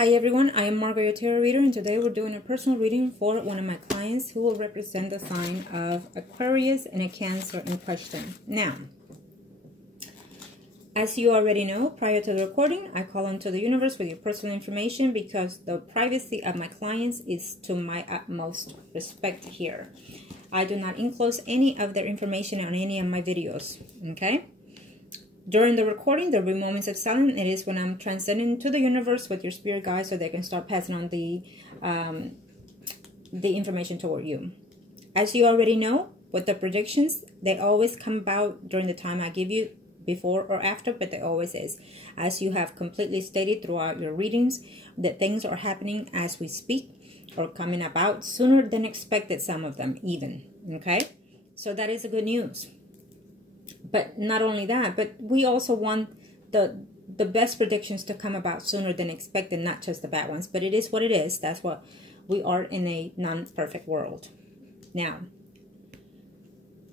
Hi everyone, I am Margourtarotreader, and today we're doing a personal reading for one of my clients who will represent the sign of Aquarius and a Cancer in question. Now, as you already know, prior to the recording, I call onto the universe with your personal information because the privacy of my clients is to my utmost respect here. I do not enclose any of their information on any of my videos, okay? During the recording, there will be moments of silence. It is when I'm transcending to the universe with your spirit guides so they can start passing on the information toward you. As you already know, with the predictions, they always come about during the time I give you, before or after, but they always is. As you have completely stated throughout your readings, that things are happening as we speak or coming about sooner than expected, some of them even, okay? So that is a good news. But not only that, but we also want the best predictions to come about sooner than expected, not just the bad ones. But it is what it is. That's what we are in a non-perfect world. Now,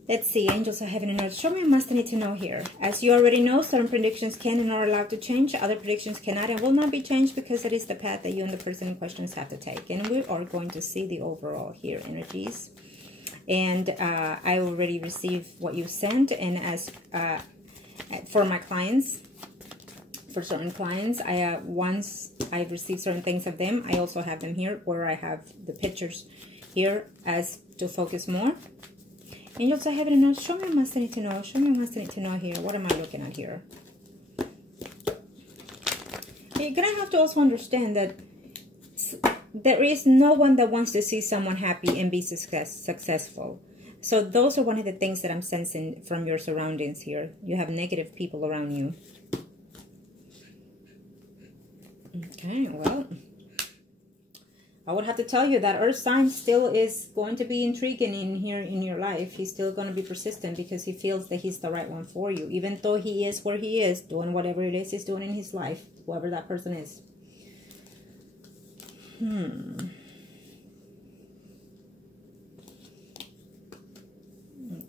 let's see. Angels of heaven and earth, show me a must I need to know here. As you already know, certain predictions can and are allowed to change. Other predictions cannot and will not be changed because it is the path that you and the person in question have to take. And we are going to see the overall here energies. And I already received what you sent, and as for my clients, for certain clients, once I've received certain things of them, I also have them here where I have the pictures here as to focus more. Angels of heaven and earth, show me a must I need to know. Show me a must I need to know here. What am I looking at here? You're gonna have to also understand that there is no one that wants to see someone happy and be successful. So those are one of the things that I'm sensing from your surroundings here. You have negative people around you. Okay, well, I would have to tell you that Earth sign still is going to be intriguing in here in your life. He's still going to be persistent because he feels that he's the right one for you. Even though he is where he is, doing whatever it is he's doing in his life, whoever that person is.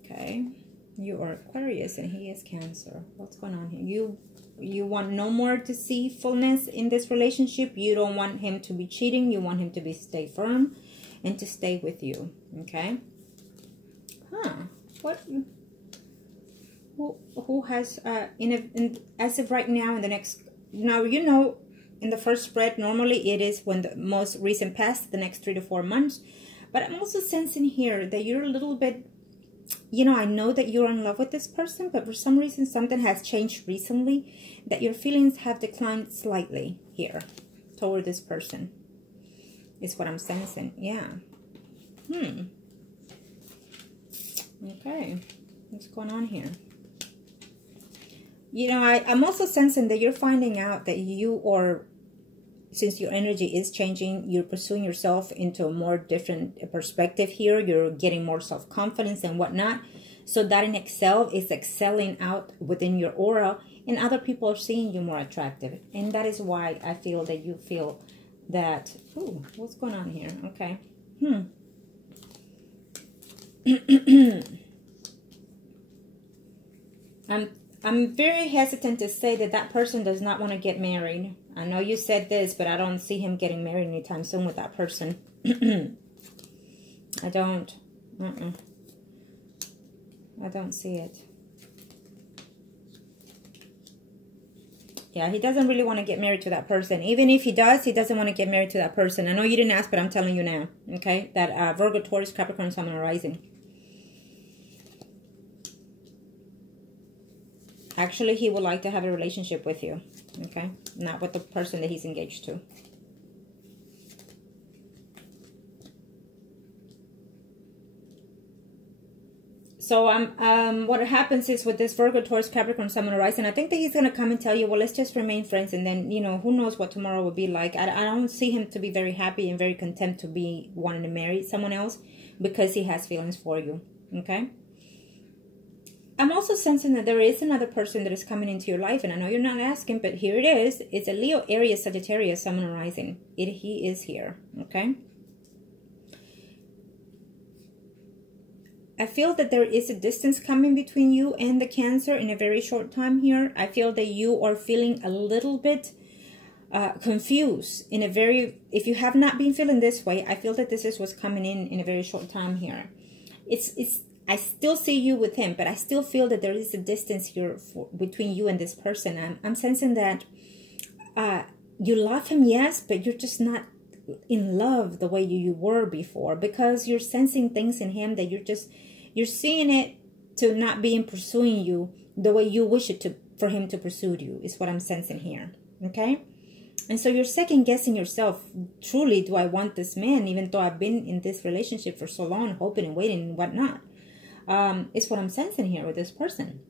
Okay, you are Aquarius and he is Cancer. What's going on here? You want no more deceitfulness in this relationship. You don't want him to be cheating. You want him to stay firm and to stay with you. Okay. What? Who has as of right now in the next? Now you know. In the first spread, normally it is when the most recent past, the next 3 to 4 months. But I'm also sensing here that you're a little bit, you know, I know that you're in love with this person, but for some reason something has changed recently that your feelings have declined slightly here toward this person. Is what I'm sensing. Yeah. Okay. What's going on here? You know, I'm also sensing that you're finding out that you are, since your energy is changing, you're pursuing yourself into a more different perspective here. You're getting more self-confidence and whatnot. So that in itself is excelling out within your aura, and other people are seeing you more attractive. And that is why I feel that you feel that, ooh, what's going on here? Okay. I'm very hesitant to say that that person does not want to get married. I know you said this, but I don't see him getting married anytime soon with that person. I don't. I don't see it. Yeah, he doesn't really want to get married to that person. Even if he does, he doesn't want to get married to that person. I know you didn't ask, but I'm telling you now. Okay? That Virgo, Taurus, Capricorn, Sun, and Rising. Actually, he would like to have a relationship with you, okay? Not with the person that he's engaged to. So what happens is with this Virgo, Taurus, Capricorn, Sun, and Rising, I think that he's going to come and tell you, well, let's just remain friends. And then, you know, who knows what tomorrow will be like. I don't see him to be very happy and very content to be wanting to marry someone else because he has feelings for you, okay? I'm also sensing that there is another person that is coming into your life, and I know you're not asking, but here it is. It's a Leo, Aries, Sagittarius, Sun, and Rising. He is here, okay? I feel that there is a distance coming between you and the Cancer in a very short time here. I feel that you are feeling a little bit confused in a very, if you have not been feeling this way, I feel that this is what's coming in a very short time here. I still see you with him, but I still feel that there is a distance here between you and this person. I'm sensing that you love him, yes, but you're just not in love the way you were before, because you're sensing things in him that you're seeing it to not being pursuing you the way you wish it to, for him to pursue you, is what I'm sensing here. Okay? And so you're second guessing yourself. Truly, do I want this man, even though I've been in this relationship for so long, hoping and waiting and whatnot? It's what I'm sensing here with this person.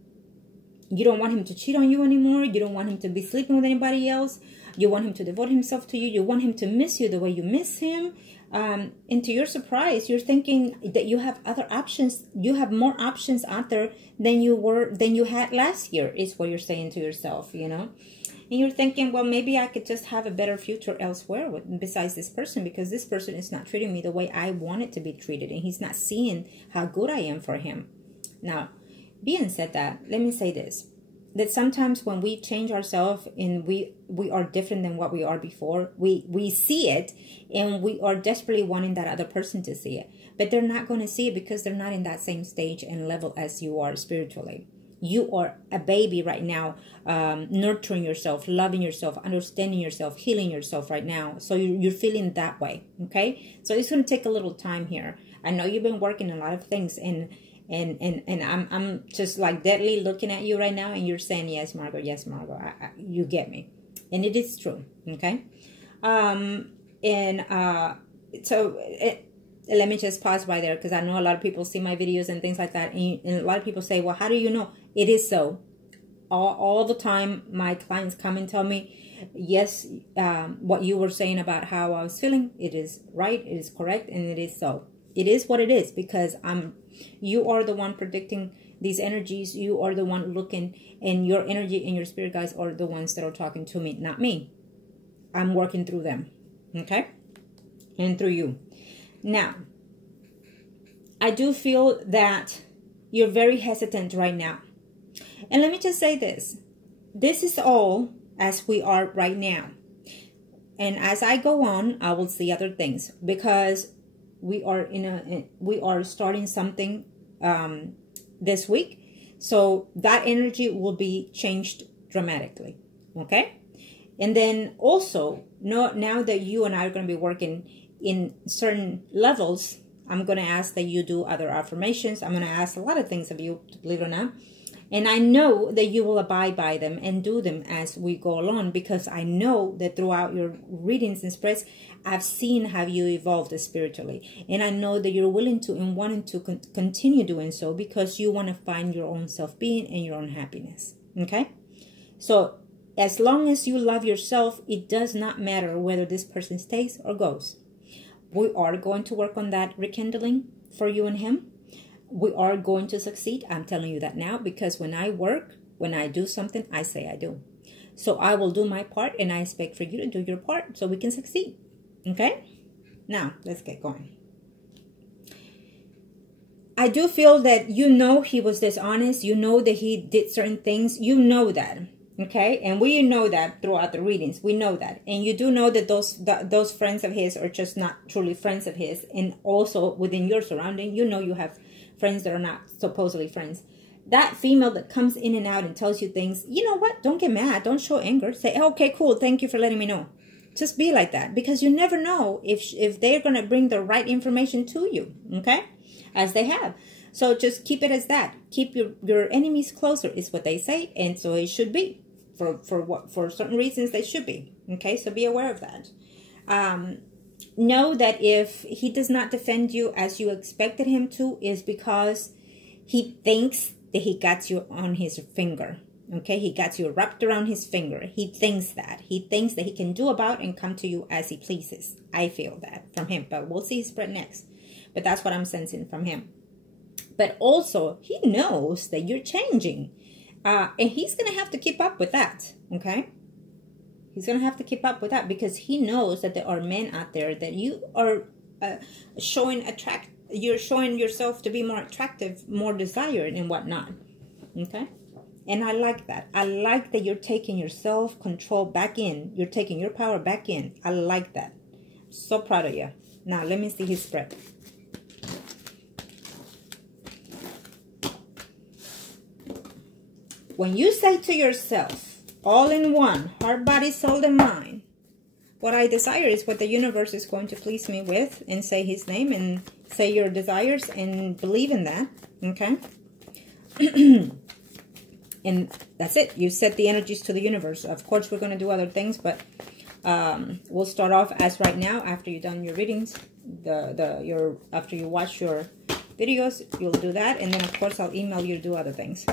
You don't want him to cheat on you anymore. You don't want him to be sleeping with anybody else. You want him to devote himself to you. You want him to miss you the way you miss him. And to your surprise, you're thinking that you have other options. You have more options out there than you had last year, is what you're saying to yourself, you know. And you're thinking, well, maybe I could just have a better future elsewhere besides this person, because this person is not treating me the way I want it to be treated, and he's not seeing how good I am for him. Now, being said that, let me say this, that sometimes when we change ourselves and we are different than what we are before, we see it, and we are desperately wanting that other person to see it. But they're not going to see it because they're not in that same stage and level as you are spiritually. You are a baby right now, nurturing yourself, loving yourself, understanding yourself, healing yourself right now. So you're feeling that way, okay? So it's going to take a little time here. I know you've been working a lot of things, and I'm just like deadly looking at you right now, and you're saying, yes, Margot, you get me. And it is true, okay? Let me just pause right there, because I know a lot of people see my videos and things like that. And a lot of people say, well, how do you know? It is so. All the time, my clients come and tell me, yes, what you were saying about how I was feeling, it is right, it is correct, and it is so. It is what it is, because you are the one predicting these energies. You are the one looking, and your energy and your spirit guides are the ones that are talking to me, not me. I'm working through them, okay? And through you. Now, I do feel that you're very hesitant right now. And let me just say this. This is all as we are right now. And as I go on, I will see other things, because we are starting something this week. So that energy will be changed dramatically. Okay? And then also, now that you and I are going to be working in certain levels, I'm going to ask that you do other affirmations. I'm going to ask a lot of things of you, believe it or not. And I know that you will abide by them and do them as we go along, because I know that throughout your readings and spreads, I've seen how you evolved spiritually. And I know that you're willing to and wanting to continue doing so, because you want to find your own self-being and your own happiness. Okay? So as long as you love yourself, it does not matter whether this person stays or goes. We are going to work on that rekindling for you and him. We are going to succeed. I'm telling you that now, because when I work, when I do something, I say I do. So I will do my part, and I expect for you to do your part so we can succeed. Okay? Now, let's get going. I do feel that you know he was dishonest. You know that he did certain things. You know that. Okay? And we know that throughout the readings. We know that. And you do know that those friends of his are just not truly friends of his. And also within your surrounding, you know you have friends that are not supposedly friends. That female that comes in and out and tells you things, you know what? Don't get mad. Don't show anger. Say, okay, cool. Thank you for letting me know. Just be like that, because you never know if they're going to bring the right information to you. Okay? As they have. So just keep it as that. Keep your enemies closer is what they say. And so it should be. For certain reasons, they should be. Okay? So be aware of that. Know that if he does not defend you as you expected him to, is because he thinks that he got you on his finger. Okay, he got you wrapped around his finger. He thinks that. He thinks that he can do about and come to you as he pleases. I feel that from him, but we'll see his spread next. But that's what I'm sensing from him. But also, he knows that you're changing. And he's going to have to keep up with that. Okay? He's going to have to keep up with that, because he knows that there are men out there that you are you're showing yourself to be more attractive, more desired and whatnot. Okay? And I like that. I like that you're taking your self-control back in. You're taking your power back in. I like that. So proud of you. Now, let me see his spread. When you say to yourself, all in one, heart, body, soul, and mind, what I desire is what the universe is going to please me with, and say his name and say your desires and believe in that, okay? And that's it. You set the energies to the universe. Of course, we're going to do other things, but we'll start off as right now. After you've done your readings, after you watch your videos, you'll do that, and then of course I'll email you to do other things.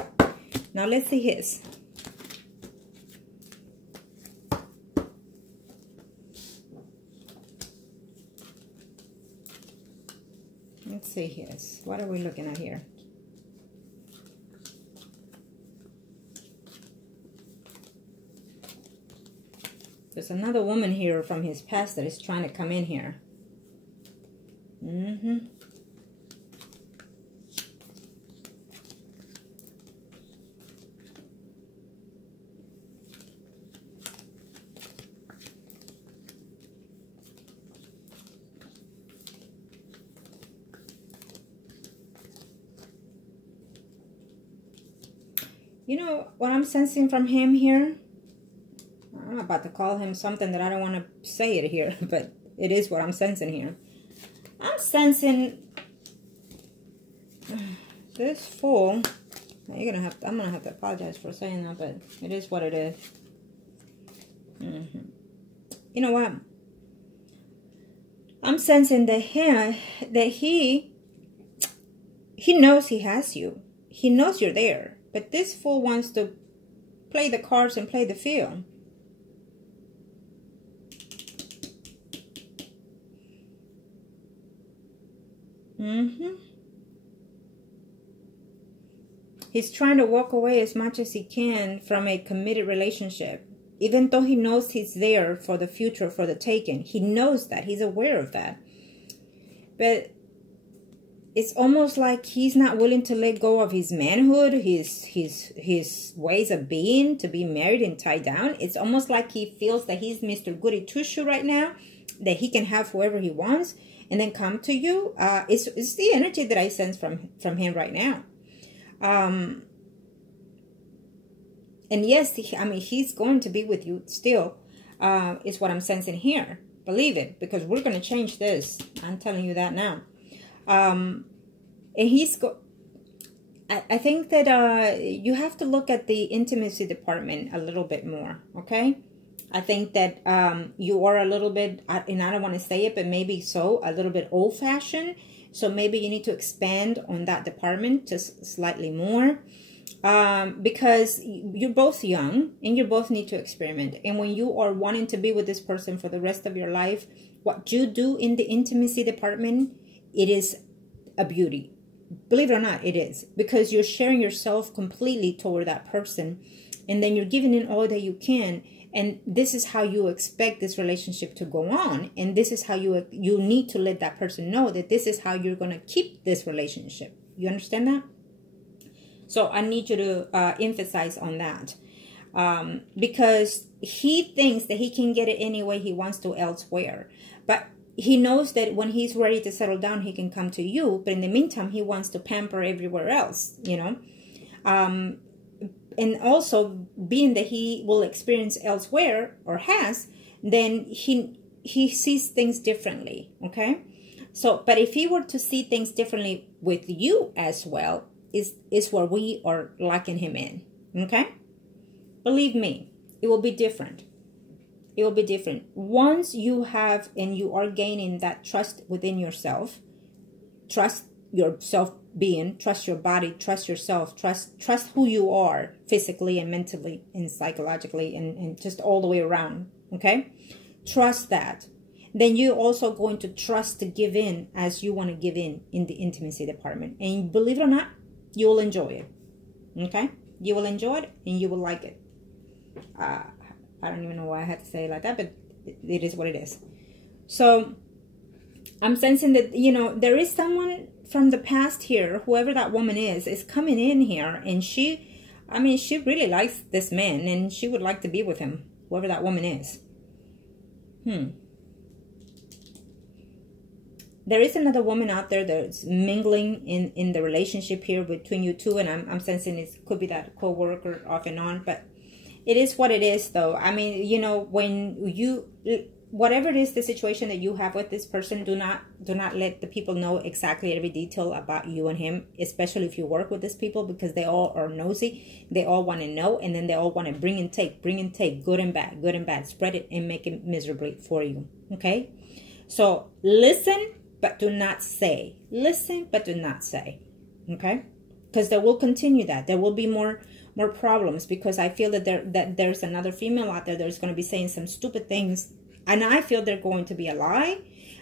Now let's see his. Let's see his. What are we looking at here? There's another woman here from his past that is trying to come in here. You know what I'm sensing from him here? I'm about to call him something that I don't want to say it here, but it is what I'm sensing here. I'm sensing this Fool. I'm gonna have to apologize for saying that, but it is what it is. You know what? I'm sensing that he knows he has you. He knows you're there. But this Fool wants to play the cards and play the field. He's trying to walk away as much as he can from a committed relationship. Even though he knows he's there for the future, for the taking. He knows that. He's aware of that. But it's almost like he's not willing to let go of his manhood, his ways of being, to be married and tied down. It's almost like he feels that he's Mr. Goody Two-Shoe right now, that he can have whoever he wants and then come to you. It's the energy that I sense from him right now. And yes, he's going to be with you still, is what I'm sensing here. Believe it, because we're going to change this. I'm telling you that now. And I think that you have to look at the intimacy department a little bit more, okay? I think that you are a little bit, and I don't want to say it, but maybe so, a little bit old-fashioned. So maybe you need to expand on that department just slightly more. Because you're both young and you both need to experiment. And when you are wanting to be with this person for the rest of your life, what you do in the intimacy department, it is a beauty. Believe it or not, it is. Because you're sharing yourself completely toward that person. And then you're giving in all that you can. And this is how you expect this relationship to go on. And this is how you need to let that person know that this is how you're going to keep this relationship. You understand that? So I need you to emphasize on that. Because he thinks that he can get it any way he wants to elsewhere. But he knows that when he's ready to settle down, he can come to you. But in the meantime, he wants to pamper everywhere else, you know. And also, being that he will experience elsewhere, or has, then he sees things differently, okay? So, but if he were to see things differently with you as well, is where we are locking him in, okay? Believe me, it will be different. It will be different. Once you have and you are gaining that trust within yourself, trust yourself being, trust your body, trust yourself, trust who you are physically and mentally and psychologically and just all the way around, okay? Trust that. Then you're also going to trust to give in as you want to give in the intimacy department. And believe it or not, you will enjoy it, okay? You will enjoy it and you will like it. I don't even know why I had to say it like that, but it is what it is. So I'm sensing that, you know, there is someone from the past here, whoever that woman is coming in here, and she I mean, she really likes this man and she would like to be with him, whoever that woman is. There is another woman out there that's mingling in the relationship here between you two, and I'm sensing it could be that co-worker off and on, but it is what it is, though. I mean, you know, when you, whatever it is, the situation that you have with this person, do not let the people know exactly every detail about you and him, especially if you work with these people, because they all are nosy. They all want to know, and then they all want to bring and take, good and bad, spread it and make it miserably for you. Okay, so listen, but do not say. Listen, but do not say. Okay, because they will continue that. There will be more problems, because I feel that there's another female out there that's going to be saying some stupid things, and I feel they're going to be a lie,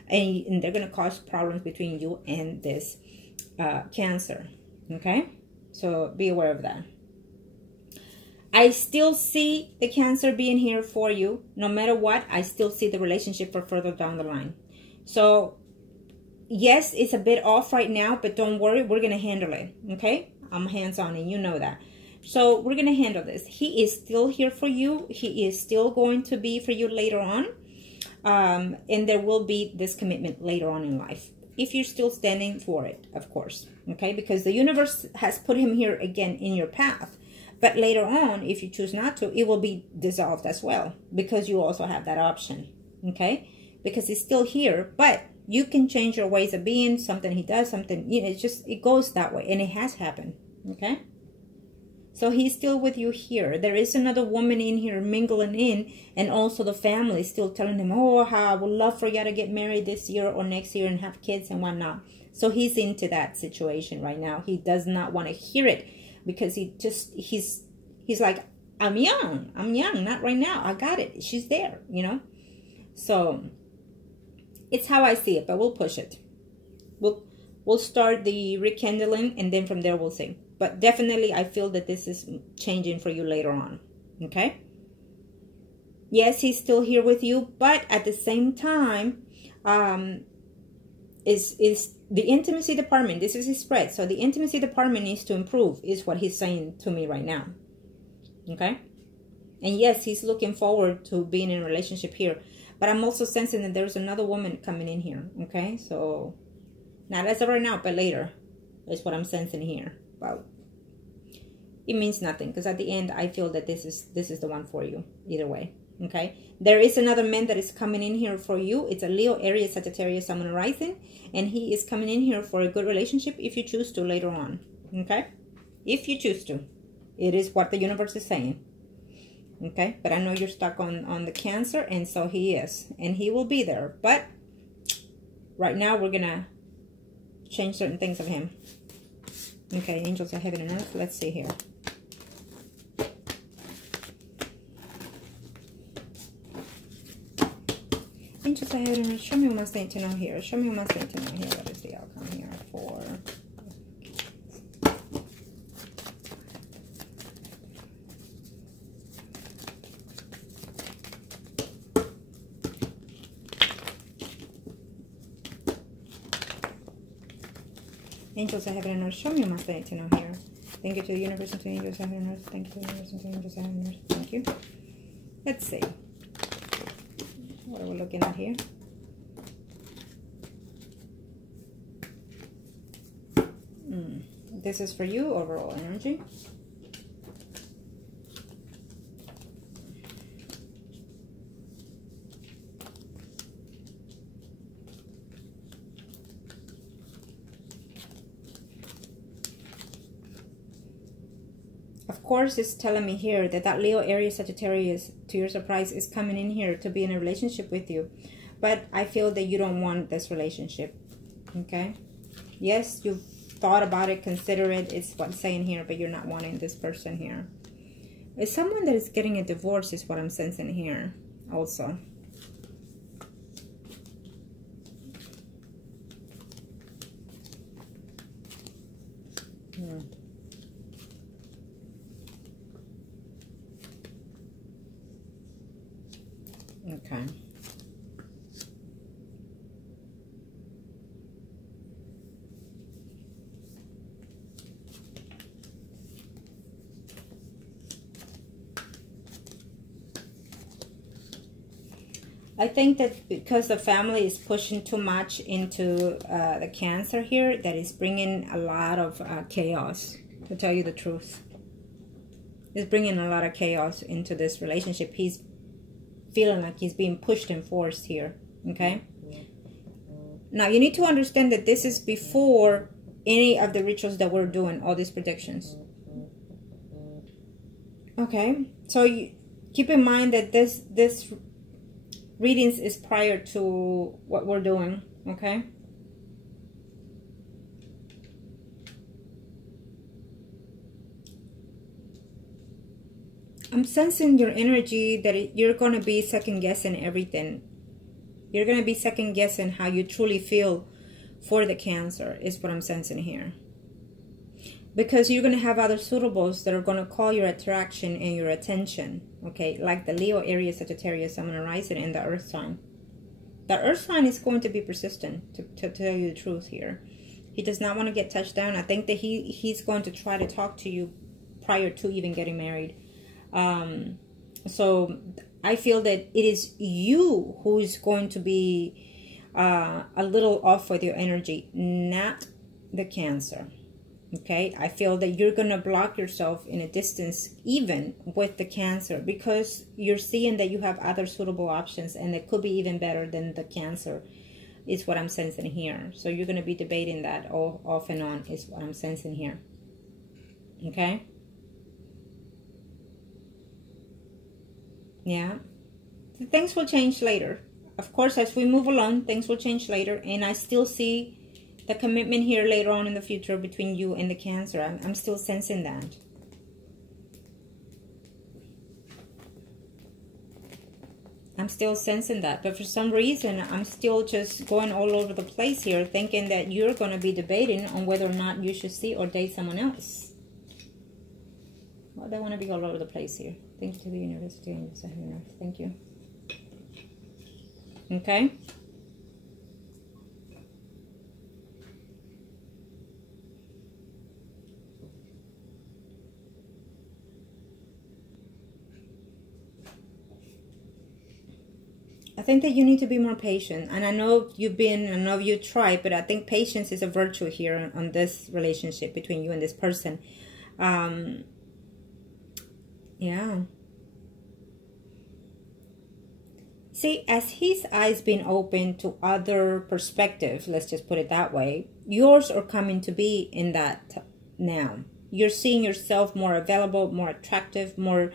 and they're going to cause problems between you and this Cancer. Okay, so be aware of that. I still see the Cancer being here for you. No matter what, I still see the relationship for further down the line. So yes, it's a bit off right now, but don't worry, we're going to handle it. Okay, I'm hands-on, and you know that. So we're going to handle this. He is still here for you. He is still going to be for you later on. And there will be this commitment later on in life, if you're still standing for it, of course. Okay, because the universe has put him here again in your path. But later on, if you choose not to, it will be dissolved as well, because you also have that option. Okay, because he's still here, but you can change your ways of being. Something he does, something, you know, it's just, it goes that way, and it has happened. Okay, so he's still with you here. There is another woman in here mingling in, and also the family is still telling him, oh, how I would love for you to get married this year or next year and have kids and whatnot. So he's into that situation right now. He does not want to hear it, because he's like, I'm young, not right now. I got it. She's there, you know. So it's how I see it, but we'll push it. We'll start the rekindling, and then from there we'll see. But definitely, I feel that this is changing for you later on. Okay? Yes, he's still here with you, but at the same time, is the intimacy department. This is his spread. So the intimacy department needs to improve, is what he's saying to me right now. Okay? And yes, he's looking forward to being in a relationship here. But I'm also sensing that there's another woman coming in here. Okay? So, not as of right now, but later is what I'm sensing here. Well, it means nothing, because at the end, I feel that this is the one for you, either way. Okay, there is another man that is coming in here for you. It's a Leo, Aries, Sagittarius, Sun, and Rising, and he is coming in here for a good relationship if you choose to later on. Okay, if you choose to, it is what the universe is saying. Okay, but I know you're stuck on the Cancer, and so he is, and he will be there. But right now, we're gonna change certain things of him. Okay, angels of heaven and earth. Let's see here. Angels of heaven and earth, show me what I need to know here. Show me what I need to know here. What is the outcome here for... Angels of heaven and earth, show me what I need to know here. Thank you to the universe and to the angels of heaven and earth. Thank you to the universe and to the angels of heaven and earth. Thank you. Let's see. What are we looking at here? This is for you, overall energy. Of course, it's telling me here that Leo, Aries, Sagittarius, to your surprise, is coming in here to be in a relationship with you. But I feel that you don't want this relationship. Okay? Yes, you've thought about it, consider it. It's what I'm saying here, but you're not wanting this person here. It's someone that is getting a divorce is what I'm sensing here also. Okay. I think that because the family is pushing too much into the Cancer here, that is bringing a lot of chaos, to tell you the truth. It's bringing a lot of chaos into this relationship. He's feeling like he's being pushed and forced here, okay? Now, you need to understand that this is before any of the rituals that we're doing, all these predictions. Okay, so you keep in mind that this readings is prior to what we're doing, okay? I'm sensing your energy that you're going to be second-guessing everything. You're going to be second-guessing how you truly feel for the Cancer, is what I'm sensing here. Because you're going to have other suitables that are going to call your attraction and your attention, okay? Like the Leo, Aries, Sagittarius, Sun, and Rising, and the Earth sign. The Earth sign is going to be persistent, to tell you the truth here. He does not want to get touched down. I think that he's going to try to talk to you prior to even getting married. So I feel that it is you who is going to be a little off with your energy, not the Cancer. Okay, I feel that you're going to block yourself in a distance even with the Cancer, because you're seeing that you have other suitable options and that could be even better than the Cancer, is what I'm sensing here. So you're going to be debating that all off and on, is what I'm sensing here. Okay. Yeah. Things will change later. Of course, as we move along, things will change later. And I still see the commitment here later on in the future between you and the Cancer. I'm still sensing that. I'm still sensing that. But for some reason, I'm still just going all over the place here, thinking that you're going to be debating on whether or not you should see or date someone else. Well, they want to be all over the place here. Thank you to the University Angels. Thank you. Okay. I think that you need to be more patient. And I know I know you tried, but I think patience is a virtue here on this relationship between you and this person. Yeah. See, as his eyes being open to other perspectives, let's just put it that way, yours are coming to be in that now. You're seeing yourself more available, more attractive, more,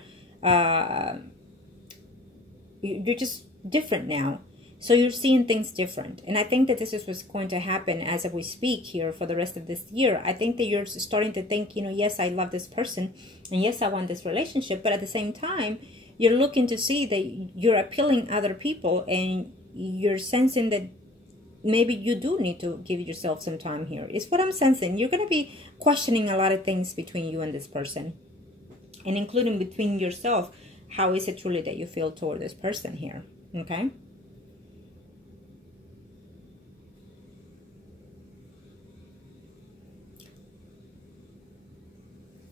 you're just different now. So you're seeing things different. And I think that this is what's going to happen as we speak here for the rest of this year. I think that you're starting to think, you know, yes, I love this person. And yes, I want this relationship. But at the same time, you're looking to see that you're appealing other people. And you're sensing that maybe you do need to give yourself some time here. It's what I'm sensing. You're going to be questioning a lot of things between you and this person. And including between yourself. How is it truly that you feel toward this person here? Okay?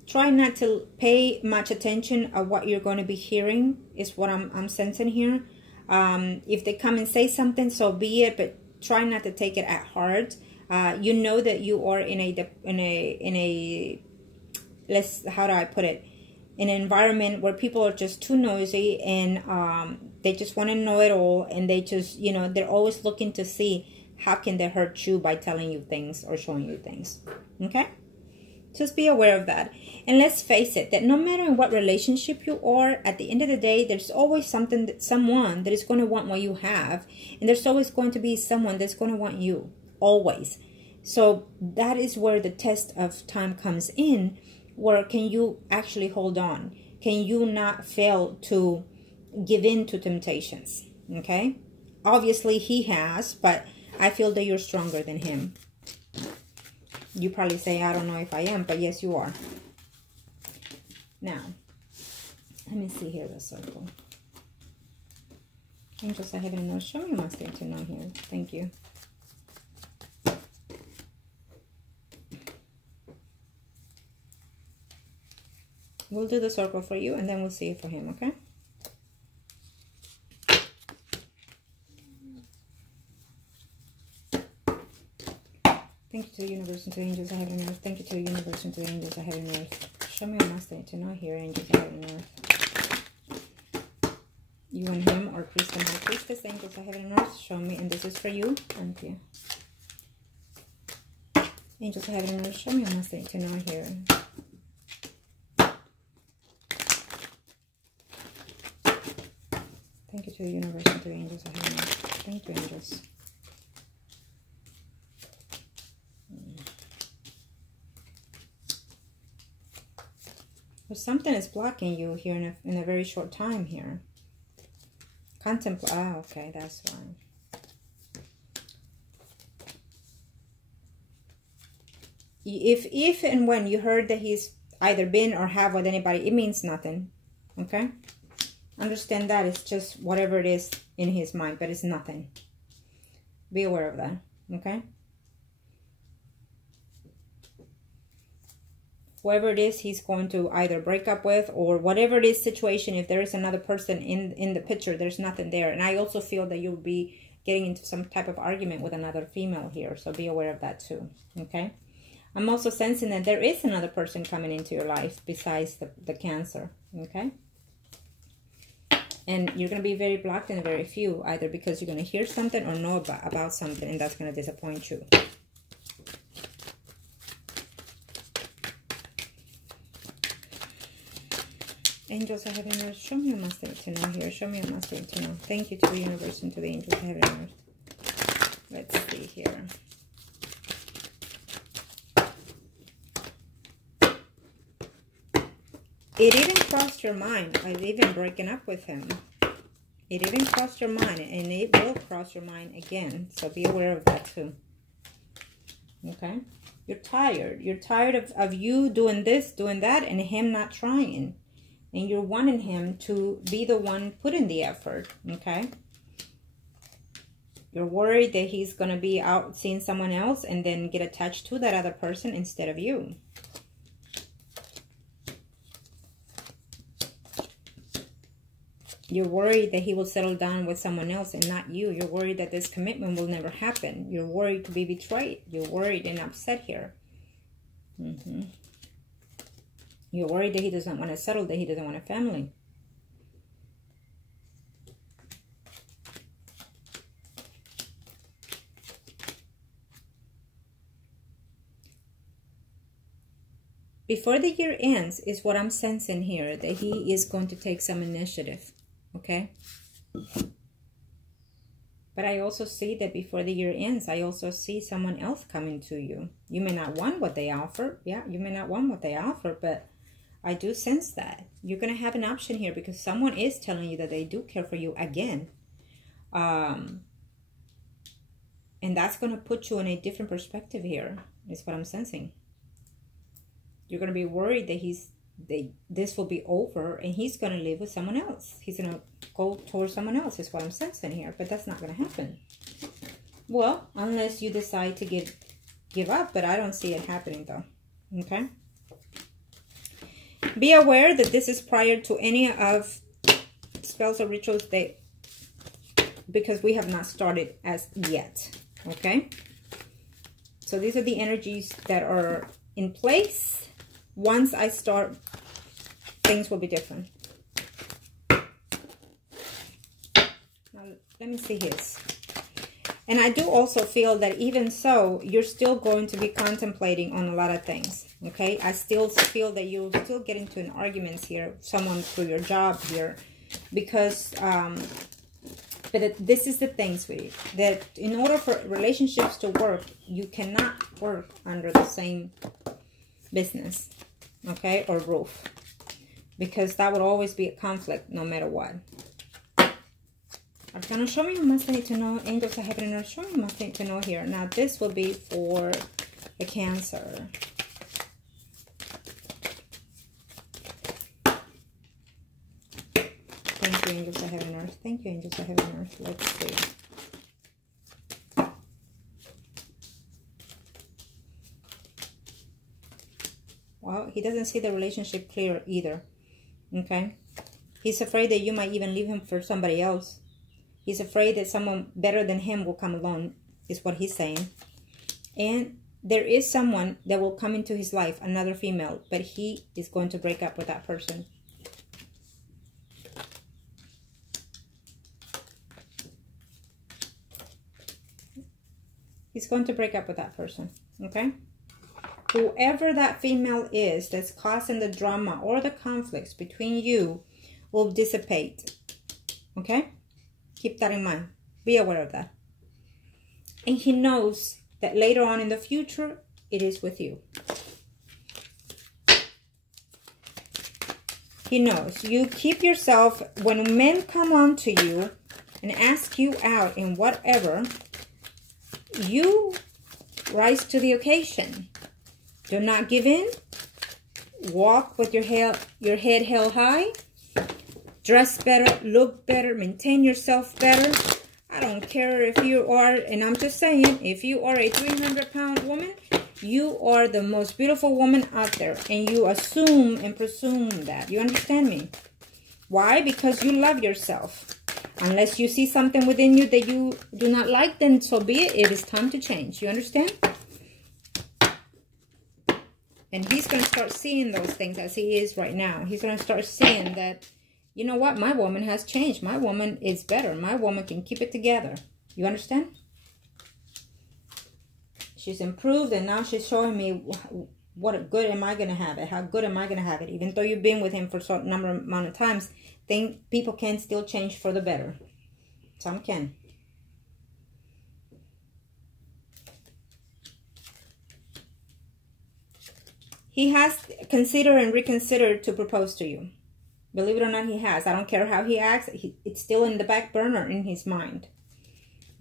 Try not to pay much attention of what you're going to be hearing, is what I'm sensing here. If they come and say something, so be it, but try not to take it at heart. You know that you are in a how do I put it? In an environment where people are just too noisy and they just want to know it all, and they just, you know, they're always looking to see how can they hurt you by telling you things or showing you things. Okay? Just be aware of that. And let's face it, that no matter in what relationship you are, at the end of the day, there's always someone that is going to want what you have. And there's always going to be someone that's going to want you. Always. So that is where the test of time comes in. Where can you actually hold on? Can you not fail to give in to temptations? Okay? Obviously, he has, but I feel that you're stronger than him. You probably say, I don't know if I am, but yes, you are. Now, let me see here the circle. Angels, I haven't know. Show me my state to know here. Thank you. We'll do the circle for you, and then we'll see it for him, okay? Thank you to the universe and to the angels I have on earth. Thank you to the universe and to the angels I have on earth. Show me what must I need to know here, angels I have on earth. You and him or priest and high priestess, angels I have on earth. Show me, and this is for you. Thank you. Angels I have on earth. Show me what must I need to know here. Thank you to the universe and to the angels I have on earth. Thank you, angels. But something is blocking you here in a very short time here. Contemplate. Ah, okay, that's why. If and when you heard that he's either been or have with anybody, it means nothing. Okay? Understand that it's just whatever it is in his mind, but it's nothing. Be aware of that. Okay? Whoever it is, he's going to either break up with, or whatever it is situation, if there is another person in the picture, there's nothing there. And I also feel that you'll be getting into some type of argument with another female here. So be aware of that too. Okay? I'm also sensing that there is another person coming into your life besides the Cancer. Okay? And you're going to be very blocked and very few, either because you're going to hear something or know about something, and that's going to disappoint you. Angels I have on earth, show me a must I need to know here. Show me a must I need to know. Thank you to the universe and to the angels I have on earth. Let's see here. It even crossed your mind of even breaking up with him. It even crossed your mind, and it will cross your mind again. So be aware of that too. Okay? You're tired. You're tired of you doing this, doing that, and him not trying. And you're wanting him to be the one putting the effort, okay? You're worried that he's going to be out seeing someone else and then get attached to that other person instead of you. You're worried that he will settle down with someone else and not you. You're worried that this commitment will never happen. You're worried to be betrayed. You're worried and upset here. You're worried that he doesn't want to settle, that he doesn't want a family. Before the year ends is what I'm sensing here, that he is going to take some initiative, okay? But I also see that before the year ends, I also see someone else coming to you. You may not want what they offer. Yeah, you may not want what they offer, but I do sense that. You're going to have an option here because someone is telling you that they do care for you again. And that's going to put you in a different perspective here, is what I'm sensing. You're going to be worried that this will be over and he's going to live with someone else. He's going to go towards someone else, is what I'm sensing here. But that's not going to happen. Well, unless you decide to give up, but I don't see it happening though. Okay? Be aware that this is prior to any of spells or rituals because we have not started as yet. Okay? So these are the energies that are in place. Once I start, things will be different. Now, let me see his. And I do also feel that even so, you're still going to be contemplating on a lot of things. Okay, I still feel that you'll still get into an argument here, someone through your job here, because but this is the thing, sweetie, that in order for relationships to work, you cannot work under the same business, okay, or roof, because that would always be a conflict no matter what. Arcana, show me what must I need to know. Angels I have in earth, show me what must I need to know here. Now this will be for the Cancer. Thank you, angels I have in earth. Thank you, angels I have in earth. Let's see. Well, he doesn't see the relationship clear either. Okay? He's afraid that you might even leave him for somebody else. He's afraid that someone better than him will come along, is what he's saying. And there is someone that will come into his life, another female, but he is going to break up with that person. He's going to break up with that person, okay? Whoever that female is that's causing the drama or the conflicts between you will dissipate, okay? Keep that in mind. Be aware of that. And he knows that later on in the future, it is with you. He knows. You keep yourself, when men come on to you and ask you out in whatever, you rise to the occasion. Do not give in. Walk with your head held high. Dress better, look better, maintain yourself better. I don't care if you are, and I'm just saying, if you are a 300-pound woman, you are the most beautiful woman out there. And you assume and presume that. You understand me? Why? Because you love yourself. Unless you see something within you that you do not like, then so be it. It is time to change. You understand? And he's going to start seeing those things as he is right now. He's going to start seeing that, you know what? My woman has changed. My woman is better. My woman can keep it together. You understand? She's improved, and now she's showing me what good am I going to have it. How good am I going to have it? Even though you've been with him for a certain amount of times, people can still change for the better. Some can. He has considered and reconsidered to propose to you. Believe it or not, he has. I don't care how he acts. It's still in the back burner in his mind.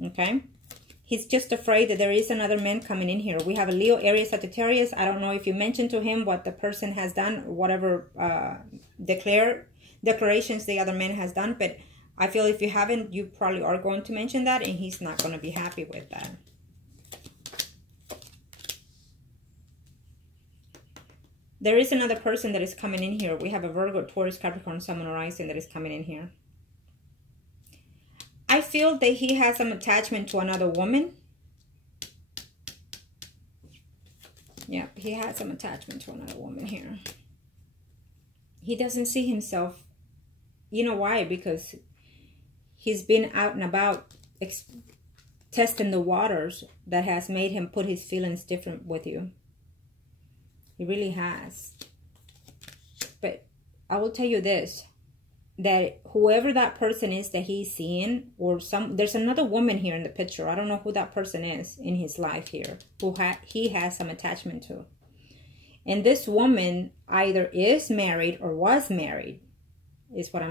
Okay? He's just afraid that there is another man coming in here. We have a Leo, Aries, Sagittarius. I don't know if you mentioned to him what the person has done, or whatever declarations the other man has done. But I feel if you haven't, you probably are going to mention that, and he's not going to be happy with that. There is another person that is coming in here. We have a Virgo, Taurus, Capricorn, Sun, Moon, Rising that is coming in here. I feel that he has some attachment to another woman. Yeah, he has some attachment to another woman here. He doesn't see himself. You know why? Because he's been out and about testing the waters that has made him put his feelings different with you. He really has. But I will tell you this, that whoever that person is that he's seeing, or there's another woman here in the picture. I don't know who that person is in his life here, who he has some attachment to. And this woman either is married or was married, is what I'm